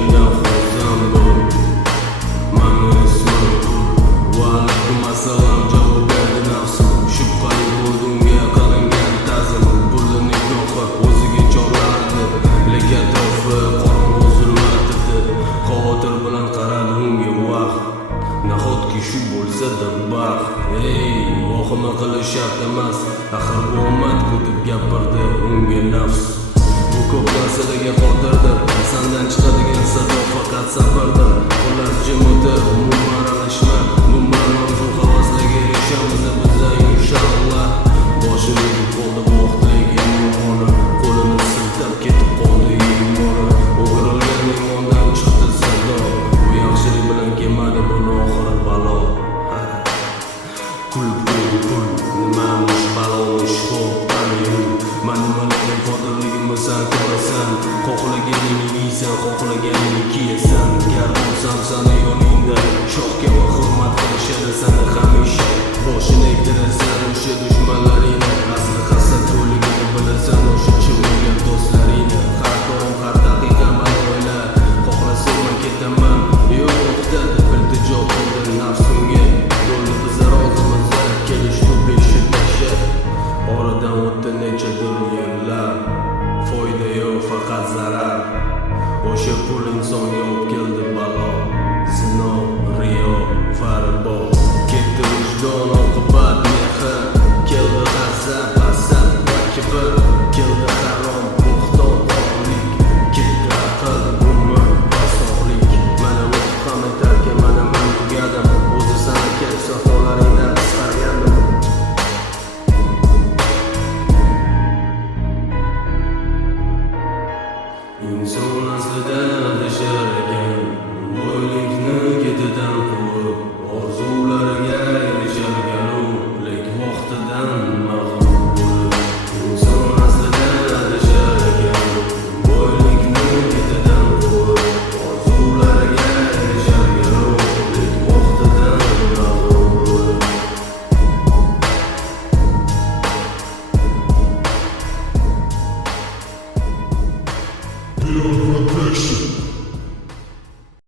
mendan xursand bo'l. Mani ismim Gul. Va alaykum assalom, javob berdi nafsim. Shubhali bo'ldi qilingan ta'zim. Bo'ldi nigohi o'ziga chorlardi, lekin atrofi qorong'u zulmat edi. Xavotir bilan qaradi unga vaqt. Nahotki shu bo'lsa-da baxt. Vahima qilish shart emas, axir bu omad-ku deb gapirdi unga nafs. Bu ko'p narsalarga qodirdir, sandan chiqadigan sado faqat sabrdir. Xullas jim o'tir, umuman aralashma, bu bilan shu havaslarga erishamiz biz inshaalloh. Boshini egib qoldi voqtlik imoni, qo'lini siltab ketib qoldi imoni. O'g'rilgan imondan chiqdi sado, bu yaxshilik bilan kelmadi buni oxiri balo. Kulib qo'y, nimamush balomush xo'p amin. Man nimalarga qodirligimni sen ko'rasan, xohlaganingni yeysan, xohlaganingni kiyasan. Gar bo'lsam sani yoningda, shohga va hurmat qilishadi seni hamisha. Boshini egdirasan o'sha dushmanlaringni, asli hasad yo'ligini bilasan o'sha chivingan do'stlaringni. Har ko'rim har daqiqa man o'yla, xohlasam ketaman, yo'q to'xtadi iltijo qildi nafsimga. Bo'ldi biz rozimiz, kelishdi besh tasha. Oradan o'tdi nechadir yillar, foyda yo'q faqat zarar. O'sha pul insonga olib keldi